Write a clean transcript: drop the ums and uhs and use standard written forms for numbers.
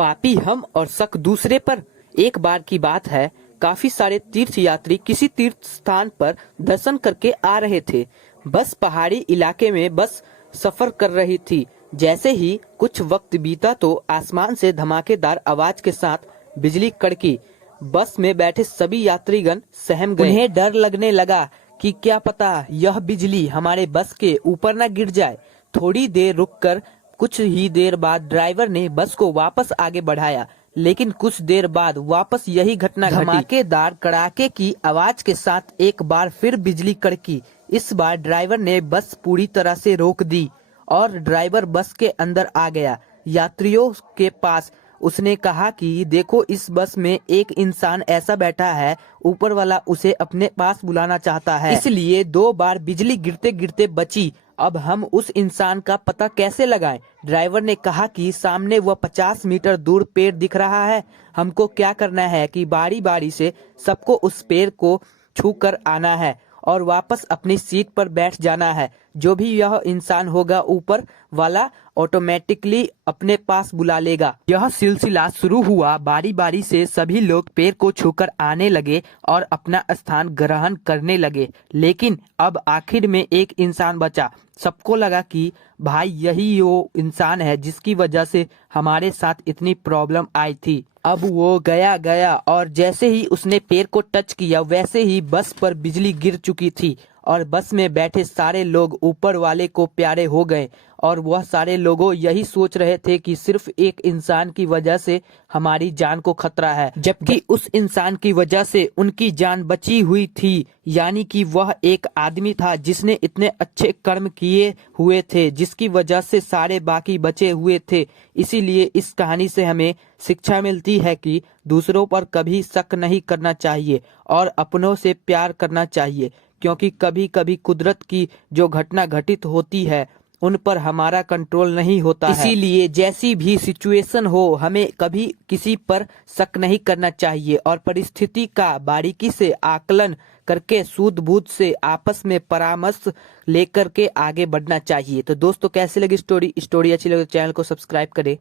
पापी हम और शक दूसरे पर। एक बार की बात है, काफी सारे तीर्थ यात्री किसी तीर्थ स्थान पर दर्शन करके आ रहे थे। बस पहाड़ी इलाके में बस सफर कर रही थी। जैसे ही कुछ वक्त बीता तो आसमान से धमाकेदार आवाज के साथ बिजली कड़की। बस में बैठे सभी यात्रीगण सहम गए। उन्हें डर लगने लगा कि क्या पता यह बिजली हमारे बस के ऊपर न गिर जाए। थोड़ी देर रुककर कुछ ही देर बाद ड्राइवर ने बस को वापस आगे बढ़ाया, लेकिन कुछ देर बाद वापस यही घटना घटी। धमाकेदार कड़ाके की आवाज के साथ एक बार फिर बिजली कड़की। इस बार ड्राइवर ने बस पूरी तरह से रोक दी और ड्राइवर बस के अंदर आ गया। यात्रियों के पास उसने कहा कि देखो, इस बस में एक इंसान ऐसा बैठा है, ऊपर वाला उसे अपने पास बुलाना चाहता है, इसलिए 2 बार बिजली गिरते गिरते बची। अब हम उस इंसान का पता कैसे लगाएं? ड्राइवर ने कहा कि सामने वह 50 मीटर दूर पेड़ दिख रहा है। हमको क्या करना है कि बारी बारी से सबको उस पेड़ को छू कर आना है और वापस अपनी सीट पर बैठ जाना है। जो भी यह इंसान होगा, ऊपर वाला ऑटोमेटिकली अपने पास बुला लेगा। यह सिलसिला शुरू हुआ। बारी बारी से सभी लोग पेड़ को छूकर आने लगे और अपना स्थान ग्रहण करने लगे, लेकिन अब आखिर में एक इंसान बचा। सबको लगा कि भाई यही वो इंसान है जिसकी वजह से हमारे साथ इतनी प्रॉब्लम आई थी। अब वो गया और जैसे ही उसने पेड़ को टच किया वैसे ही बस पर बिजली गिर चुकी थी और बस में बैठे सारे लोग ऊपर वाले को प्यारे हो गए। और वह सारे लोगों यही सोच रहे थे कि सिर्फ एक इंसान की वजह से हमारी जान को खतरा है, जबकि उस इंसान की वजह से उनकी जान बची हुई थी। यानी कि वह एक आदमी था जिसने इतने अच्छे कर्म किए हुए थे, जिसकी वजह से सारे बाकी बचे हुए थे। इसीलिए इस कहानी से हमें शिक्षा मिलती है कि दूसरों पर कभी शक नहीं करना चाहिए और अपनों से प्यार करना चाहिए, क्योंकि कभी कभी कुदरत की जो घटना घटित होती है उन पर हमारा कंट्रोल नहीं होता है। इसीलिए जैसी भी सिचुएशन हो, हमें कभी किसी पर शक नहीं करना चाहिए और परिस्थिति का बारीकी से आकलन करके सूझबूझ से आपस में परामर्श लेकर के आगे बढ़ना चाहिए। तो दोस्तों, कैसे लगी स्टोरी अच्छी लगे तो चैनल को सब्सक्राइब करें।